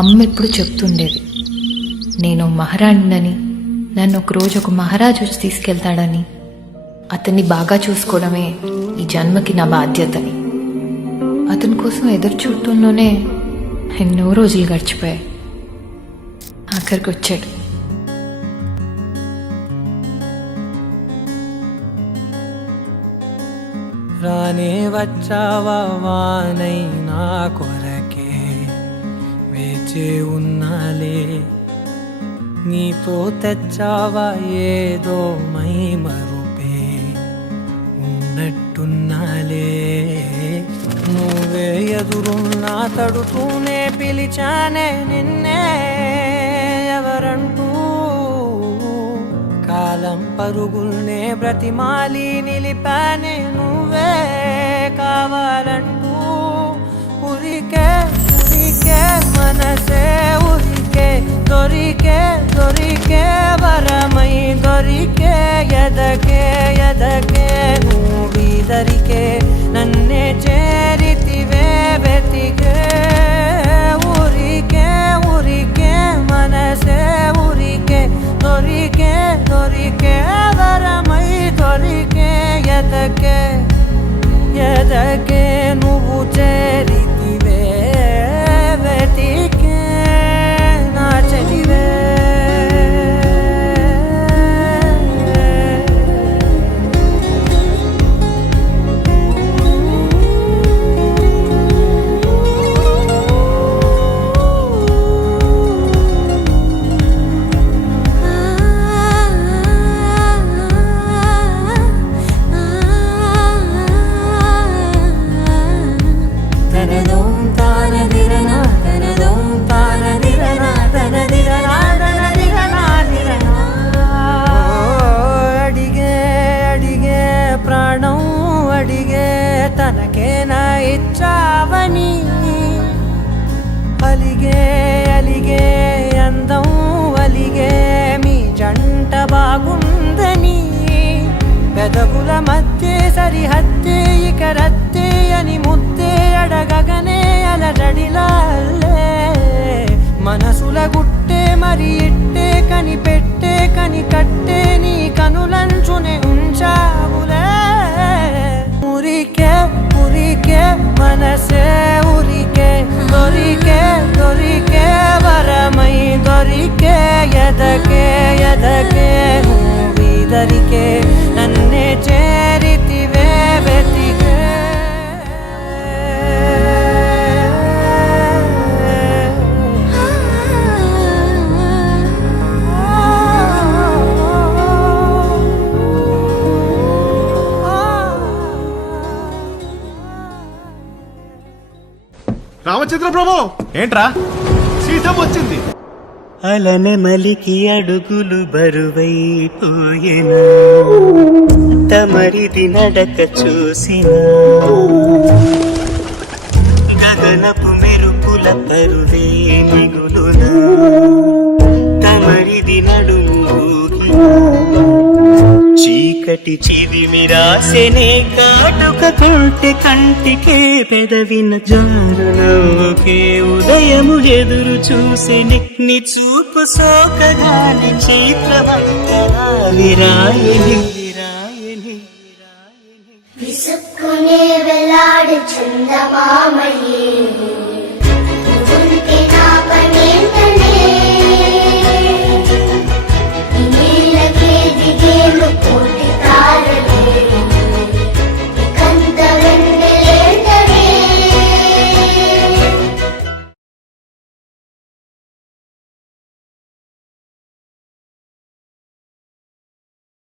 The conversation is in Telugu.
అమ్మ ఎప్పుడు చెప్తుండేది, నేను మహారాణినని, నన్ను ఒకరోజు ఒక మహారాజు వచ్చి తీసుకెళ్తాడని, అతన్ని బాగా చూసుకోవడమే ఈ జన్మకి నా బాధ్యతని. అతని కోసం ఎదురు చూడటంలోనే ఎన్నో రోజులు గడిచిపోయాయి. ఆఖరికి వచ్చాడు. రానే వచ్చావా వానై నా కొరకే వేచి ఉన్నాలే, నీతో తెచ్చావా ఏదో మై మరుపే ఉన్నట్టున్నాలే. నువ్వే ఎదురున్నా తడుతూనే పిలిచానే నిన్నే ఎవరంటూ, కాలం పరుగుల్నే బ్రతిమాలి నిలిపానే నువ్వే కావాలంటూ. ఉరికే ఉరికే మనసే ఉరికే, దొరికే దొరికే వరమై దొరికే, ఎదకే ఎదకే నువ్వీదరికే నన్నే చేరితివే వెతికే. ఉరికే ఉరికే మనసే ఉరికే, దొరికే దొరికే వరమై దొరికే, ఎదకే ఎదకే నువ్వు చేరితివే వెతికే నా చెలివే. తనకేనా ఇచ్చావని అలిగే అలిగే అందం అలిగే మీ జంట బాగుందని, పెదవుల మధ్య సరిహద్దే ఇక రద్దే అని ముద్దే అడగగనే అలజడిలాలే. మనసుల గుట్టే మరి ఇట్టే కనిపెట్టే కని కట్టే నీ కనులంచునే ఉంచావులే. ఉరికే ఉరికే మనసే ఉరికే, దొరికే దొరికే వరమై దొరికే, ఎదకే ఎదకే నువ్వీదరికే నన్నే చేరితివే వెతికే. రామచంద్ర ప్రభు, ఏంట్రా? సీతం వచ్చింది. అలన మలికి అడుగులు బరువైపోయేనా, తమరిది నడక చూసిన గగనపు మెరుపుల పరువే మిగులునా, తమరిది నడుము చీకటి చిదిమి రాసెనే కాటుక కొంటె కంటికే, పెదవిన జారు నవ్వుకే ఉదయము ఎదురు చూసెని, నీ చూపు సోకగాని చిత్రవంతరా విరాయని విరాయని విసుక్కునే వెలాడు చందమామయే.